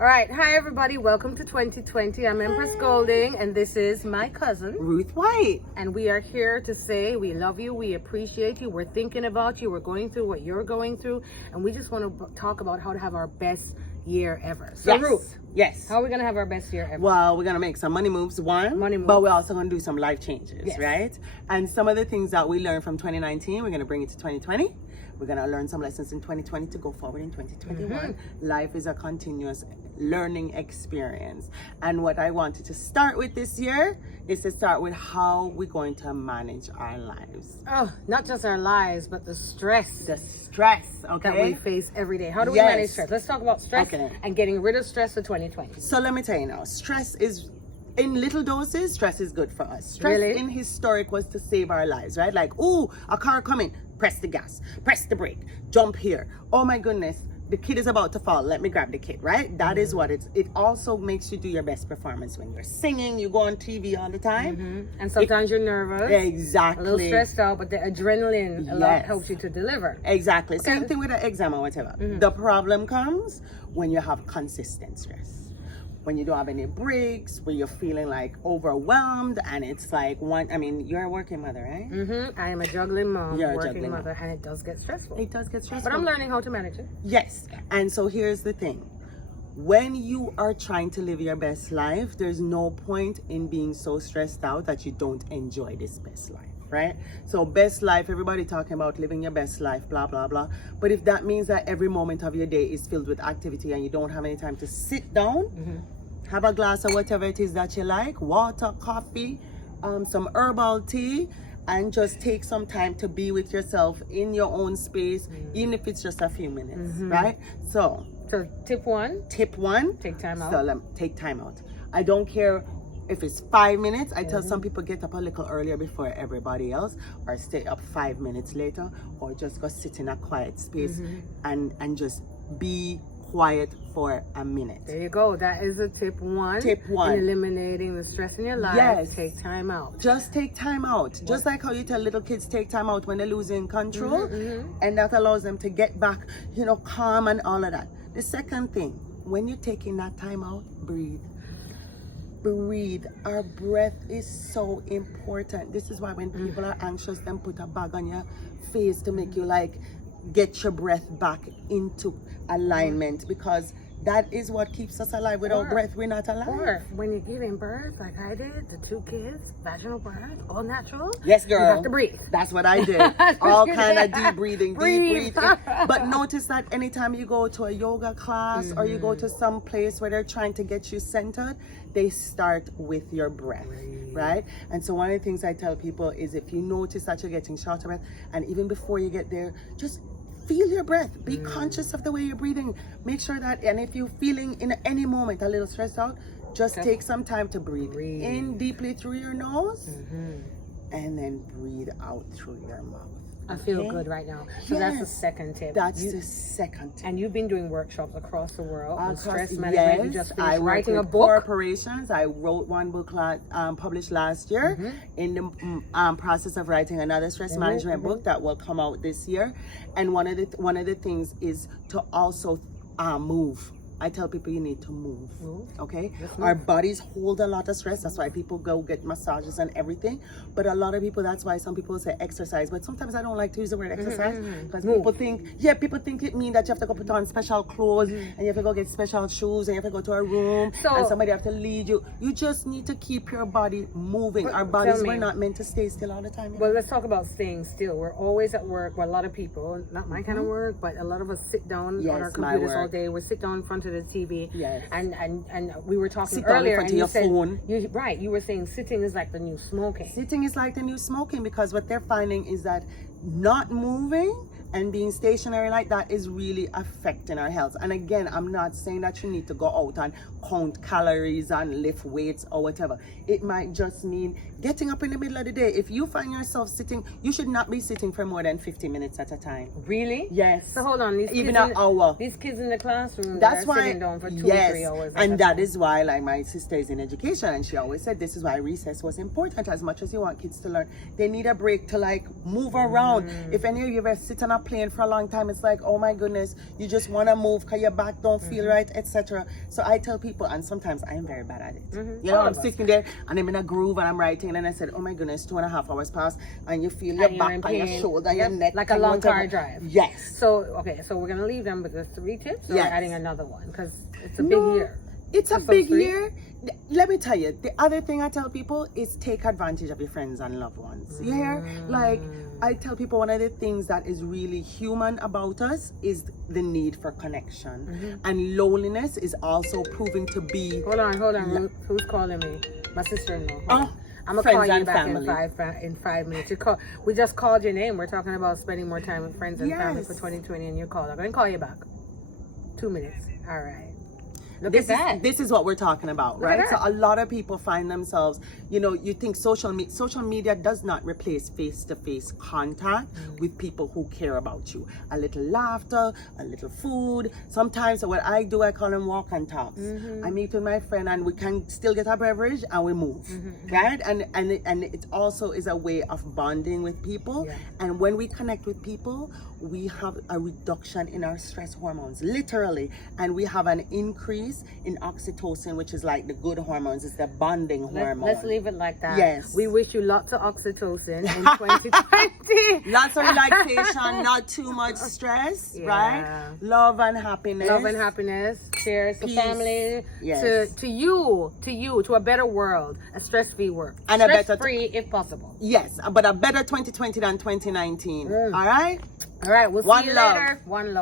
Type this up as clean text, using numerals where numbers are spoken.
All right, hi everybody, welcome to 2020. I'm Empress Golding, and this is my cousin Ruth White. And we are here to say we love you, we appreciate you, we're thinking about you, we're going through what you're going through, and we just want to talk about how to have our best year ever. So Yes. Ruth, Yes. how are we going to have our best year ever? Well, we're going to make some money moves, Money moves. but we're also going to do some life changes, Yes. right? And some of the things that we learned from 2019, we're going to bring it to 2020. We're going to learn some lessons in 2020 to go forward in 2021. Life is a continuous learning experience. And what I wanted to start with this year is to start with how we're going to manage our lives. Oh, not just our lives, but the stress The stress, okay? that we face every day. How do we Yes. manage stress? Let's talk about stress Okay. and getting rid of stress for 2020. So let me tell you now, stress is, in little doses, stress is good for us. Stress Really? in historic was to save our lives, right? Like, ooh, a car coming, press the gas, press the brake, jump here. Oh my goodness, the kid is about to fall, let me grab the kid, right? That is what it also makes you do your best performance when you're singing, you go on TV all the time. And sometimes you're nervous, Exactly. a little stressed out, but the adrenaline a lot Yes. helps you to deliver. Exactly. Same thing with an exam or whatever. The problem comes when you have consistent stress. When you don't have any breaks, when you're feeling like overwhelmed, and it's like you're a working mother, right? I am a juggling mom, You're a working juggling mother, and it does get stressful. It does get stressful. But I'm learning how to manage it. Yes. And so here's the thing. When you are trying to live your best life, there's no point in being so stressed out that you don't enjoy this best life, right? So best life, everybody talking about living your best life, blah, blah, blah. But if that means that every moment of your day is filled with activity and you don't have any time to sit down, have a glass of whatever it is that you like, water, coffee, some herbal tea, and just take some time to be with yourself in your own space, even if it's just a few minutes, right? So tip one, take time out. So take time out. I don't care if it's 5 minutes. I tell some people get up a little earlier before everybody else, or stay up 5 minutes later, or just go sit in a quiet space and just be quiet for a minute. There you go. That is a tip one. Tip one. In eliminating the stress in your life. Yes. Take time out. Just take time out. Just like how you tell little kids take time out when they're losing control, and that allows them to get back, calm and all of that. The second thing, when you're taking that time out, breathe. Breathe. Our breath is so important. This is why when people are anxious, then put a bag on your face to make you get your breath back into alignment, because that is what keeps us alive. Without breath, we're not alive. Or when you're giving birth, like I did, the 2 kids, vaginal birth, all natural. Yes, girl. You have to breathe. That's what I did. All kind of deep breathing, Breathe. deep breathing. But notice that anytime you go to a yoga class or you go to some place where they're trying to get you centered, they start with your breath, right? And so one of the things I tell people is, if you notice that you're getting short of breath, and even before you get there, just feel your breath. Be conscious of the way you're breathing. Make sure that, and if you're feeling in any moment a little stressed out, just take some time to breathe in deeply through your nose and then breathe out through your mouth. I feel good right now. So that's the second tip. That's the second tip. And you've been doing workshops across the world on stress Yes, management. You just I finished work writing a with book. corporations. I wrote one book published last year. In the process of writing another stress management book that will come out this year. And one of the things is to also move. I tell people you need to move. Okay? Our bodies hold a lot of stress. That's why people go get massages and everything. But a lot of people, that's why some people say exercise. But sometimes I don't like to use the word exercise, because people think it means that you have to go put on special clothes and you have to go get special shoes and you have to go to a room and somebody have to lead you. You just need to keep your body moving. Our bodies were not meant to stay still all the time. Well, let's talk about staying still. We're always at work. Well, a lot of people, not my kind of work, but a lot of us sit down on our computers all day. We sit down in front of the TV. Yes. And we were talking Sit down earlier, in front and of you your said, phone. you were saying sitting is like the new smoking. Sitting is like the new smoking, because what they're finding is that not moving and being stationary like that is really affecting our health. And again, I'm not saying that you need to go out and count calories and lift weights or whatever. It might just mean getting up in the middle of the day. If you find yourself sitting, you should not be sitting for more than 50 minutes at a time. Really? Yes. So hold on, even an hour. These kids in the classroom, That's are why sitting down for 2 or 3 hours. And that is why, like, my sister is in education, and she always said this is why recess was important. As much as you want kids to learn, they need a break to move around. If any of you ever sit on a not playing for a long time, it's like, oh my goodness, you just want to move because your back don't feel right, etc. So I tell people, and sometimes I am very bad at it. You know, I'm sitting there and I'm in a groove and I'm writing, and I said, oh my goodness, 2.5 hours pass, and you feel your back and your shoulder, your neck, like a long car drive. Yes. So okay, so we're gonna leave them with the 3 tips, or we're adding another one because it's a big year. It's a big year. Let me tell you, the other thing I tell people is take advantage of your friends and loved ones. You hear? Like, I tell people one of the things that is really human about us is the need for connection. And loneliness is also proven to be... Hold on. Ruth, who's calling me? My sister-in-law. I'm gonna friends call you and back family. in 5 minutes. We just called your name. We're talking about spending more time with friends and family for 2020, and you called. I'm gonna call you back. 2 minutes. All right. This is what we're talking about, right? So a lot of people find themselves, you know, you think social media does not replace face-to-face contact with people who care about you. A little laughter, a little food. Sometimes what I do, I call them walk and talks. I meet with my friend and we can still get a beverage and we move, right? And it also is a way of bonding with people. And when we connect with people, we have a reduction in our stress hormones, literally, and we have an increase in oxytocin, which is like the good hormones. It's the bonding hormone. Let's leave it like that. Yes. We wish you lots of oxytocin in 2020. Lots of relaxation, not too much stress, right? Love and happiness. Love and happiness. Cheers to family. Yes. To you, to a better world, a stress-free world. And stress-free if possible. Yes, but a better 2020 than 2019. All right? All right, we'll see you later. One love.